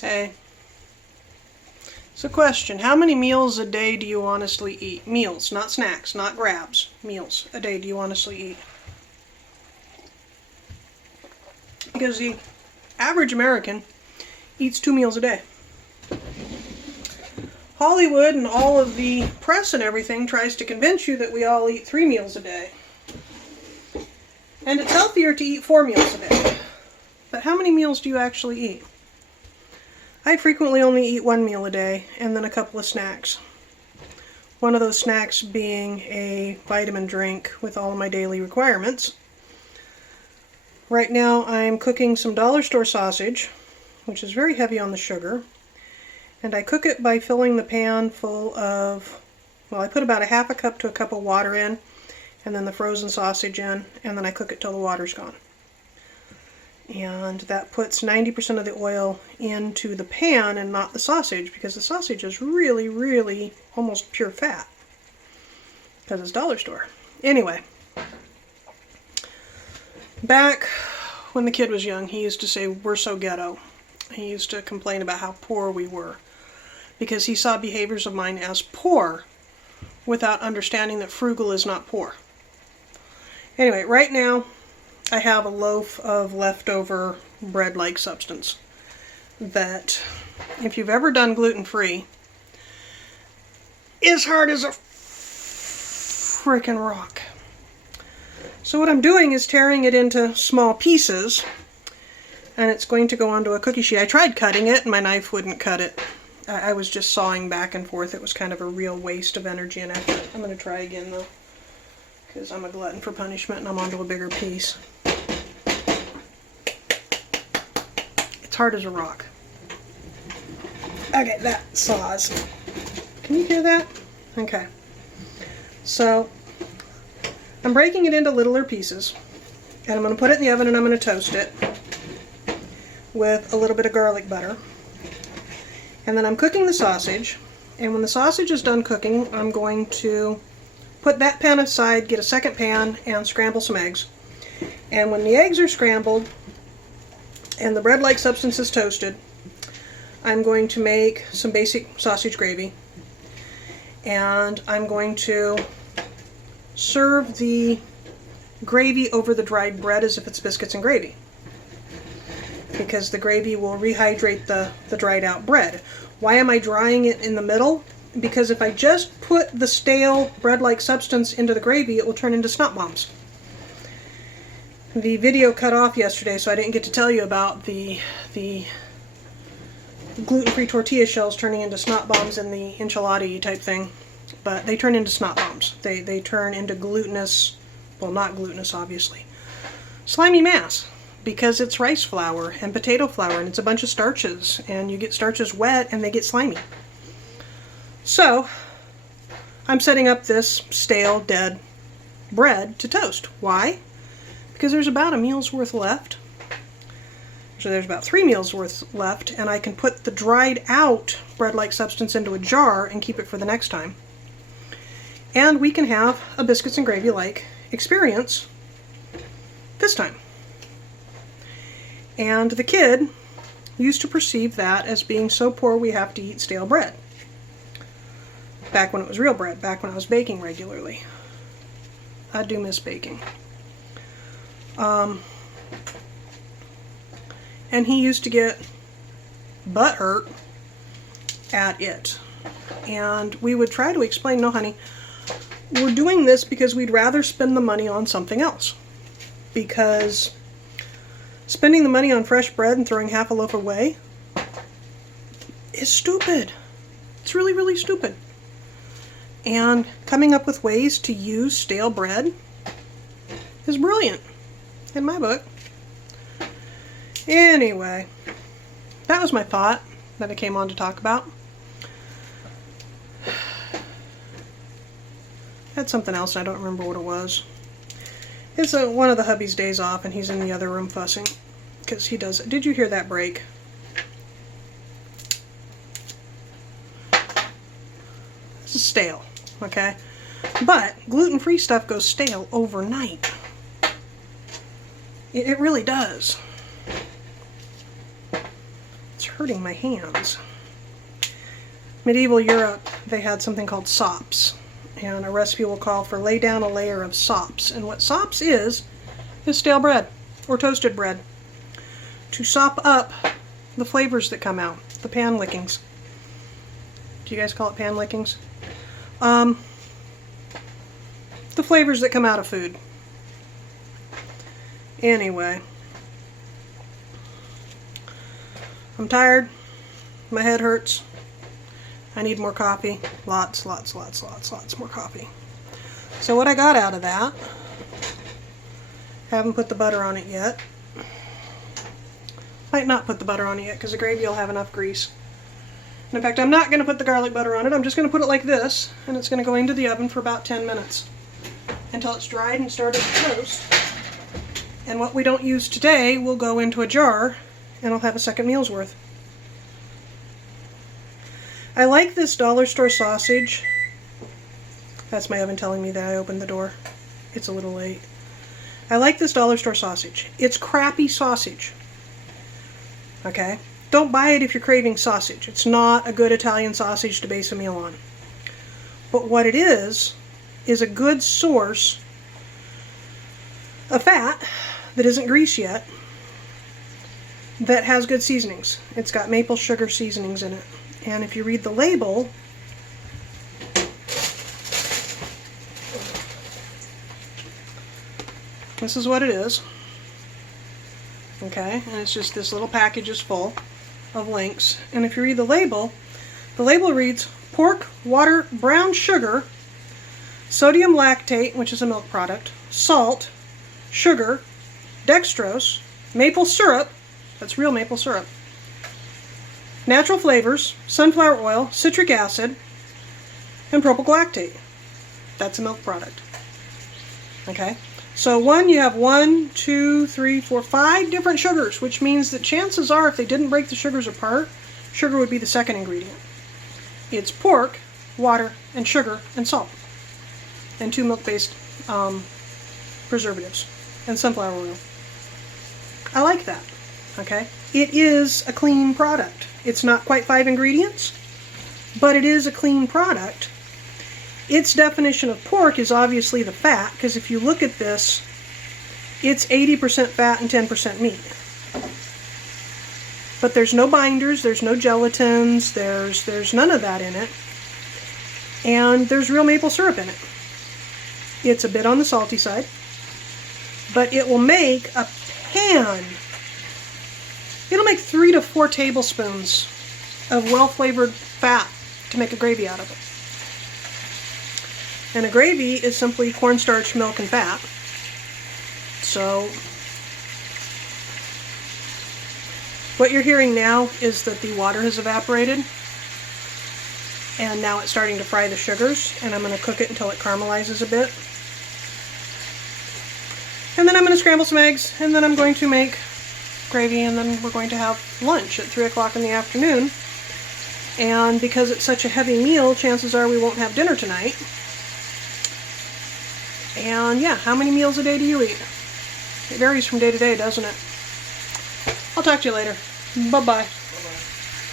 Hey. So question, how many meals a day do you honestly eat? Meals, not snacks, not grabs. Meals a day do you honestly eat? Because the average American eats 2 meals a day. Hollywood and all of the press and everything tries to convince you that we all eat 3 meals a day. And it's healthier to eat 4 meals a day. But how many meals do you actually eat? I frequently only eat 1 meal a day and then a couple of snacks. One of those snacks being a vitamin drink with all of my daily requirements. Right now I'm cooking some dollar store sausage, which is very heavy on the sugar. And I cook it by filling the pan full of, well, I put about a half a cup to a cup of water in, and then the frozen sausage in, and then I cook it till the water's gone. And that puts 90% of the oil into the pan and not the sausage, because the sausage is really, really almost pure fat, because it's dollar store. Anyway, back when the kid was young, he used to say, "We're so ghetto." He used to complain about how poor we were, because he saw behaviors of mine as poor without understanding that frugal is not poor. Anyway, right now I have a loaf of leftover bread-like substance that, if you've ever done gluten-free, is hard as a frickin' rock. So what I'm doing is tearing it into small pieces, and it's going to go onto a cookie sheet. I tried cutting it, and my knife wouldn't cut it. I was just sawing back and forth. It was kind of a real waste of energy and effort. I'm going to try again, though, because I'm a glutton for punishment, and I'm onto a bigger piece. It's hard as a rock. Okay, that saws. Can you hear that? Okay. So, I'm breaking it into littler pieces, and I'm going to put it in the oven and I'm going to toast it with a little bit of garlic butter. And then I'm cooking the sausage, and when the sausage is done cooking, I'm going to put that pan aside, get a second pan, and scramble some eggs. And when the eggs are scrambled and the bread-like substance is toasted, I'm going to make some basic sausage gravy. And I'm going to serve the gravy over the dried bread as if it's biscuits and gravy, because the gravy will rehydrate the dried out bread. Why am I drying it in the middle? Because if I just put the stale bread-like substance into the gravy, it will turn into snot bombs. The video cut off yesterday, so I didn't get to tell you about the gluten-free tortilla shells turning into snot bombs and the enchilada type thing. But they turn into snot bombs. They turn into glutinous, well, not glutinous obviously, slimy mass, because it's rice flour and potato flour, and it's a bunch of starches, and you get starches wet and they get slimy. So I'm setting up this stale, dead bread to toast. Why? Because there's about a meal's worth left. So there's about 3 meals worth left, and I can put the dried out bread-like substance into a jar and keep it for the next time. And we can have a biscuits and gravy-like experience this time. And the kid used to perceive that as being so poor we have to eat stale bread. Back when it was real bread, back when I was baking regularly. I do miss baking. And he used to get butthurt at it. And we would try to explain, no honey, we're doing this because we'd rather spend the money on something else. Because spending the money on fresh bread and throwing half a loaf away is stupid. It's really, really stupid. And coming up with ways to use stale bread is brilliant, in my book. Anyway, that was my thought that I came on to talk about. I had something else, and I don't remember what it was. It's one of the hubby's days off, and he's in the other room fussing, because he does it. Did you hear that break? This is stale, okay? But gluten-free stuff goes stale overnight. It really does. It's hurting my hands. Medieval Europe, they had something called sops, and a recipe will call for lay down a layer of sops. And what sops is stale bread or toasted bread to sop up the flavors that come out, the pan lickings. Do you guys call it pan lickings? The flavors that come out of food. Anyway, I'm tired. My head hurts. I need more coffee. Lots more coffee. So what I got out of that, haven't put the butter on it yet. Might not put the butter on it yet because the gravy will have enough grease. And in fact, I'm not going to put the garlic butter on it. I'm just going to put it like this, and it's going to go into the oven for about 10 minutes until it's dried and started to toast. And what we don't use today will go into a jar, and I'll have a second meal's worth. I like this dollar store sausage. That's my oven telling me that I opened the door. It's a little late. I like this dollar store sausage. It's crappy sausage. Okay? Don't buy it if you're craving sausage. It's not a good Italian sausage to base a meal on. But what it is a good source of fat that isn't grease yet, that has good seasonings. It's got maple sugar seasonings in it. And if you read the label, this is what it is. Okay, and it's just this little package is full of links. And if you read the label reads pork, water, brown sugar, sodium lactate, which is a milk product, salt, sugar, dextrose, maple syrup, that's real maple syrup, natural flavors, sunflower oil, citric acid, and propylactate. That's a milk product. Okay? So you have 5 different sugars, which means that chances are if they didn't break the sugars apart, sugar would be the second ingredient. It's pork, water, and sugar, and salt. And 2 milk-based preservatives. And sunflower oil. I like that. Okay? It is a clean product. It's not quite 5 ingredients, but it is a clean product. Its definition of pork is obviously the fat, because if you look at this, it's 80% fat and 10% meat. But there's no binders, there's no gelatins, there's none of that in it. And there's real maple syrup in it. It's a bit on the salty side, but it will make a pan. It'll make 3 to 4 tablespoons of well-flavored fat to make a gravy out of it. And a gravy is simply cornstarch, milk, and fat. So what you're hearing now is that the water has evaporated, and now it's starting to fry the sugars, and I'm going to cook it until it caramelizes a bit. And then I'm going to scramble some eggs, and then I'm going to make gravy, and then we're going to have lunch at 3 o'clock in the afternoon. And because it's such a heavy meal, chances are we won't have dinner tonight. And yeah, how many meals a day do you eat? It varies from day to day, doesn't it? I'll talk to you later. Bye-bye.